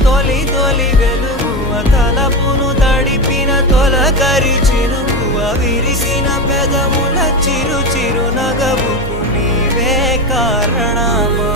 తొలి తొలి వెలుగువ తలపును తడిపిన తొలకరి చినుకువ విరిసిన పెదముల చిరు చిరు నగవుకు నీవే కారణమా